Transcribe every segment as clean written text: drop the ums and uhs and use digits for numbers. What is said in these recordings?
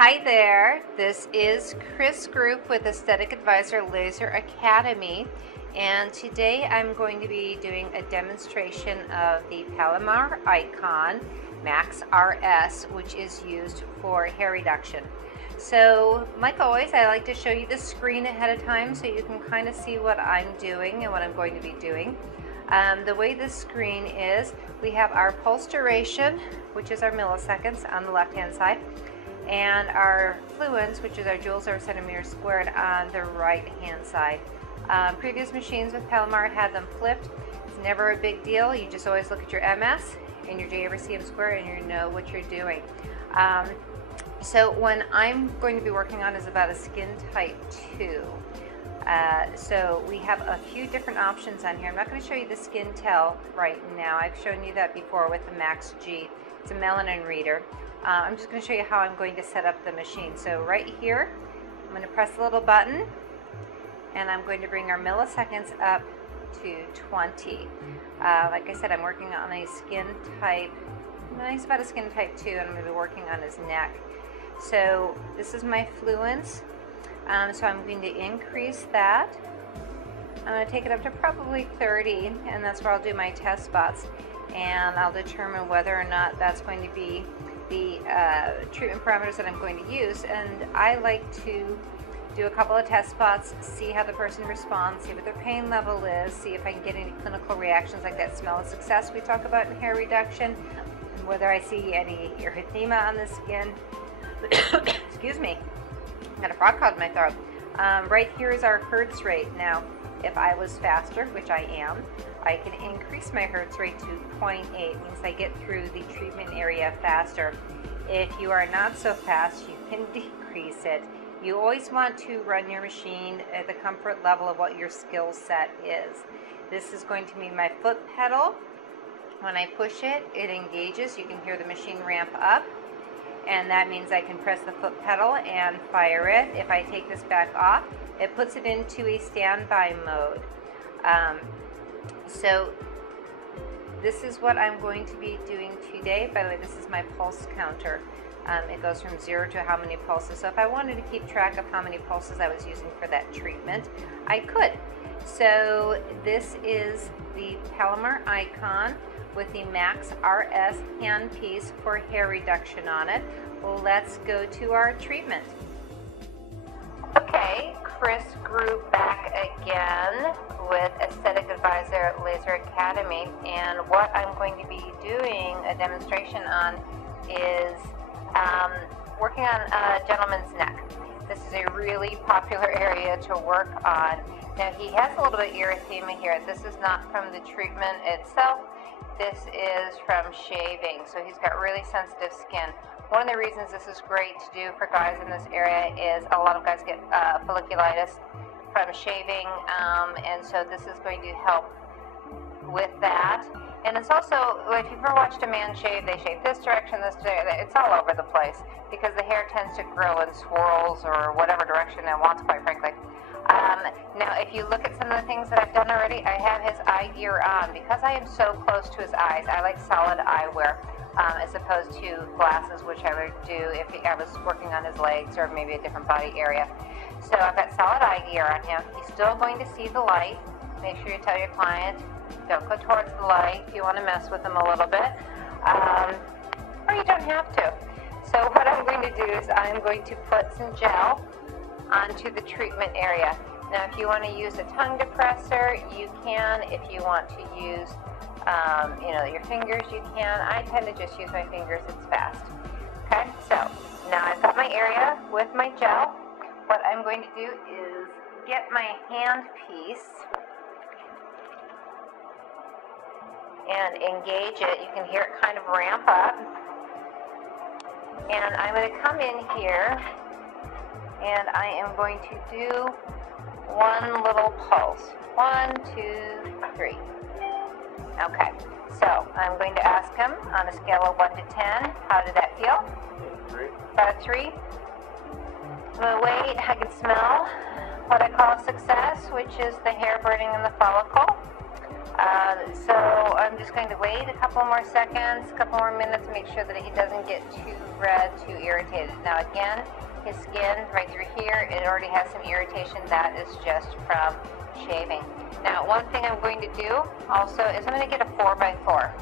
Hi there, this is Chris Group with Aesthetic Advisor Laser Academy, and today I'm going to be doing a demonstration of the Palomar Icon Max RS, which is used for hair reduction. So like always, I like to show you the screen ahead of time so you can kind of see what I'm doing and what I'm going to be doing. The way this screen is, we have our pulse duration, which is our milliseconds on the left hand side, and our fluence, which is our joules or centimeters squared, on the right hand side. Previous machines with Palomar had them flipped. It's never a big deal. You just always look at your MS and your JRCM square and you know what you're doing. So when I'm going to be working on is about a skin type 2. So we have a few different options on here. I'm not going to show you the skin tell right now. I've shown you that before with the Max G. It's a melanin reader. I'm just going to show you how I'm going to set up the machine. So right here, I'm going to press the little button, and I'm going to bring our milliseconds up to 20. Like I said, I'm working on a skin type, he's about a skin type 2, and I'm going to be working on his neck. So this is my fluence. So I'm going to increase that. I'm going to take it up to probably 30, and that's where I'll do my test spots. And I'll determine whether or not that's going to be the treatment parameters that I'm going to use. And I like to do a couple of test spots, see how the person responds, see what their pain level is, see if I can get any clinical reactions like that smell of success we talk about in hair reduction, and whether I see any erythema on the skin. Excuse me, I got a frog caught in my throat. Right here is our hertz rate. Now, if I was faster, which I am, I can increase my hertz rate to 0.8. It means I get through the treatment area faster. If you are not so fast, you can decrease it. You always want to run your machine at the comfort level of what your skill set is. This is going to be my foot pedal. When I push it, it engages. You can hear the machine ramp up, and that means I can press the foot pedal and fire it. If I take this back off, it puts it into a standby mode. So this is what I'm going to be doing today. By the way, this is my pulse counter. It goes from 0 to how many pulses. So if I wanted to keep track of how many pulses I was using for that treatment, I could. So this is the Palomar Icon with the Max RS handpiece for hair reduction on it. Let's go to our treatment. Okay, Chris Group back again with Aesthetic Advisor Laser Academy, and what I'm going to be doing a demonstration on is working on a gentleman's neck. This is a really popular area to work on. Now, he has a little bit of erythema here. This is not from the treatment itself. This is from shaving, so he's got really sensitive skin. One of the reasons this is great to do for guys in this area is a lot of guys get folliculitis from shaving, and so this is going to help with that. And it's also, if you've ever watched a man shave, they shave this direction, it's all over the place because the hair tends to grow in swirls or whatever direction it wants, quite frankly. Now, if you look at some of the things that I've done already, I have his eye gear on. Because I am so close to his eyes, I like solid eyewear as opposed to glasses, which I would do if I was working on his legs or maybe a different body area. So I've got solid eye gear on him. He's still going to see the light. Make sure you tell your client, don't go towards the light if you want to mess with him a little bit. Or you don't have to. So what I'm going to do is I'm going to put some gel onto the treatment area. Now, if you want to use a tongue depressor, you can. If you want to use, your fingers, you can. I tend to just use my fingers. It's fast. Okay, so now I've got my area with my gel. What I'm going to do is get my hand piece and engage it. You can hear it kind of ramp up. And I'm going to come in here, and I am going to do one little pulse. 1, 2, 3. Okay, so I'm going to ask him on a scale of 1 to 10, how did that feel? 3. About 3. I'm going to wait. I can smell what I call success, which is the hair burning in the follicle. So I'm just going to wait a couple more seconds, a couple more minutes, make sure that he doesn't get too red, too irritated. Now again, his skin right through here, it already has some irritation. That is just from shaving. Now one thing I'm going to do also is I'm going to get a 4x4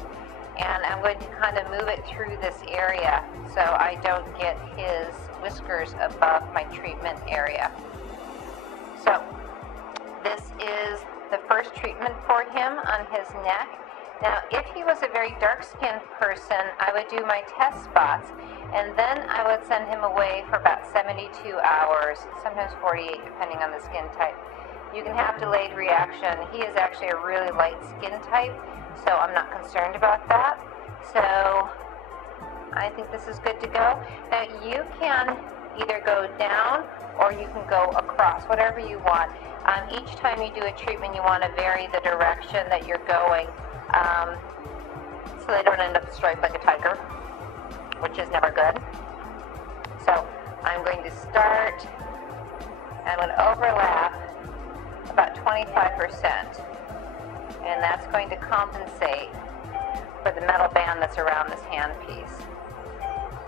and I'm going to kind of move it through this area so I don't get his whiskers above my treatment area. So this is the first treatment for him on his neck. Now, if he was a very dark-skinned person, I would do my test spots, and then I would send him away for about 72 hours, sometimes 48, depending on the skin type. You can have delayed reaction. He is actually a really light skin type, so I'm not concerned about that. So I think this is good to go. Now, you can either go down or you can go across, whatever you want. Each time you do a treatment, you want to vary the direction that you're going so they don't end up striped like a tiger, which is never good. So I'm going to start, I'm going to overlap about 25%, and that's going to compensate for the metal band that's around this handpiece.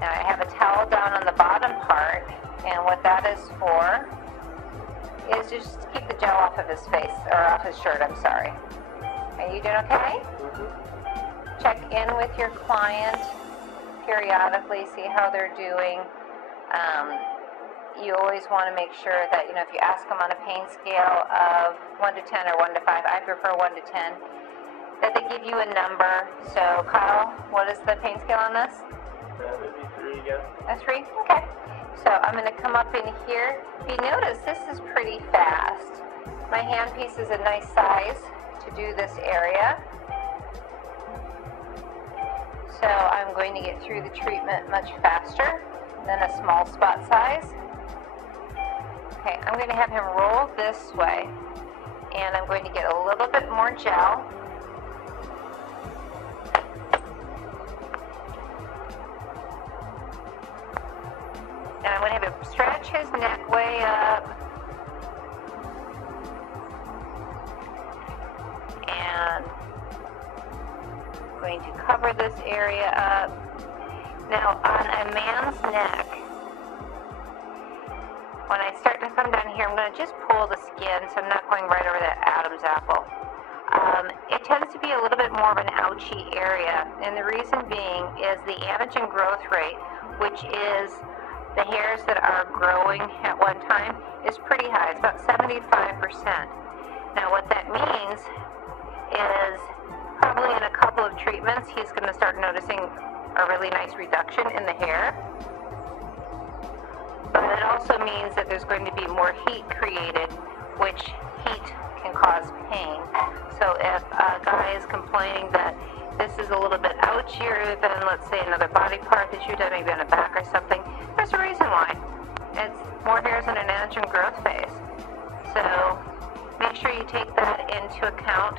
Now I have a towel down on the bottom part, and what that is for is just to keep the gel off of his face, or off his shirt, I'm sorry. Are you doing okay? Mm-hmm. Check in with your client periodically, see how they're doing. You always want to make sure that, you know, if you ask them on a pain scale of 1 to 10 or 1 to 5, I prefer 1 to 10, that they give you a number. So, Kyle, what is the pain scale on this? Maybe 3 again. A 3? Okay. So I'm going to come up in here. If you notice, this is pretty fast. My handpiece is a nice size to do this area. So I'm going to get through the treatment much faster than a small spot size. Okay, I'm going to have him roll this way, and I'm going to get a little bit more gel. And I'm going to have him stretch his neck way up. And I'm going to cover this area up. Now, on a man's neck, when I start to come down here, I'm going to just pull the skin, so I'm not going right over that Adam's apple. It tends to be a little bit more of an ouchy area, and the reason being is the anagen growth rate, which is the hairs that are growing at one time, is pretty high. It's about 75%. Now what that means is probably in a couple of treatments he's going to start noticing a really nice reduction in the hair. But it also means that there's going to be more heat created, which heat can cause pain. So if a guy is complaining that this is a little bit ouchier than, let's say, another body part that you've done, maybe on the back or something, there's a reason why. It's more hairs in an anagen growth phase. So make sure you take that into account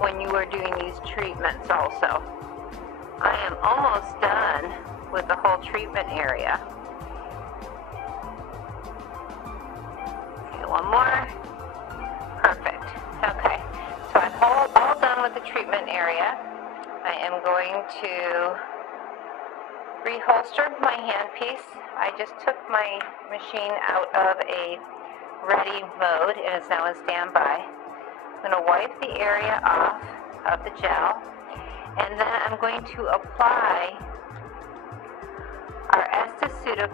when you are doing these treatments also. I am almost done with the whole treatment area. Okay, one more. Perfect. Okay, so I'm all done with the treatment area. I am going to reholster my handpiece. I just took my machine out of a ready mode and is now in standby. I'm going to wipe the area off of the gel, and then I'm going to apply our Esthetic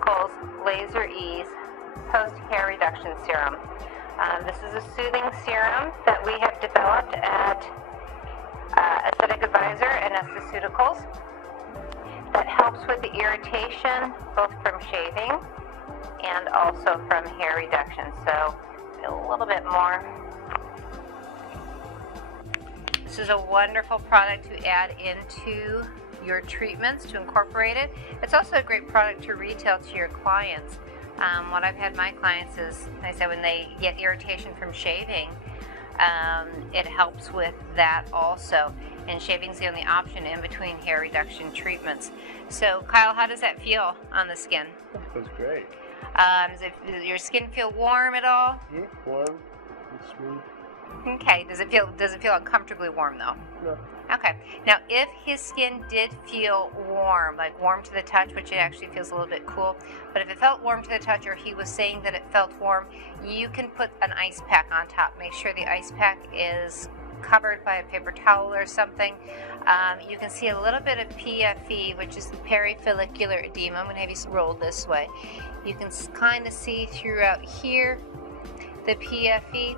Laser Ease Post Hair Reduction Serum. This is a soothing serum that we have developed at Aesthetic Advisor and Estheceuticals that helps with the irritation both from shaving and also from hair reduction. So a little bit more. This is a wonderful product to add into your treatments, to incorporate it. It's also a great product to retail to your clients. What I've had my clients is, like I said, when they get irritation from shaving, it helps with that also. And shaving's the only option in between hair reduction treatments. So, Kyle, how does that feel on the skin? That feels great. Does your skin feel warm at all? Warm and smooth. Okay, does it feel uncomfortably warm though? No. Okay, now if his skin did feel warm, like warm to the touch, which it actually feels a little bit cool, but if it felt warm to the touch or he was saying that it felt warm, you can put an ice pack on top. Make sure the ice pack is covered by a paper towel or something. You can see a little bit of PFE, which is the perifollicular edema. I'm going to have you roll this way. You can kind of see throughout here the PFE.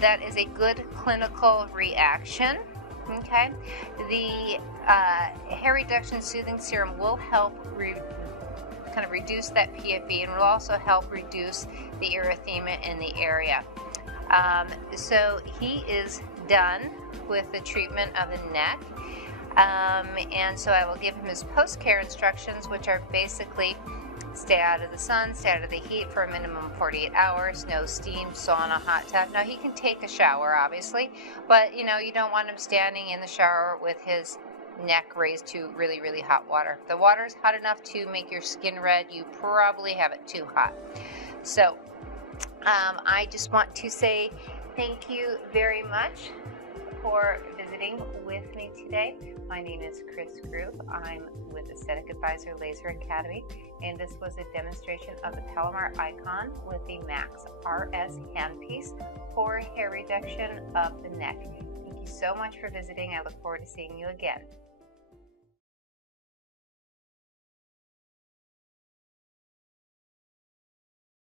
That is a good clinical reaction. Okay, the hair reduction soothing serum will help kind of reduce that PFE, and will also help reduce the erythema in the area. So he is done with the treatment of the neck, and so I will give him his post-care instructions, which are basically stay out of the sun, stay out of the heat for a minimum of 48 hours, no steam, sauna, hot tub. Now he can take a shower obviously, but you don't want him standing in the shower with his neck raised to really, really hot water. If the water is hot enough to make your skin red, you probably have it too hot. So I just want to say thank you very much for visiting with me today. My name is Chris Group. I'm with Aesthetic Advisor Laser Academy, and this was a demonstration of the Palomar Icon with the Max RS handpiece for hair reduction of the neck. Thank you so much for visiting. I look forward to seeing you again.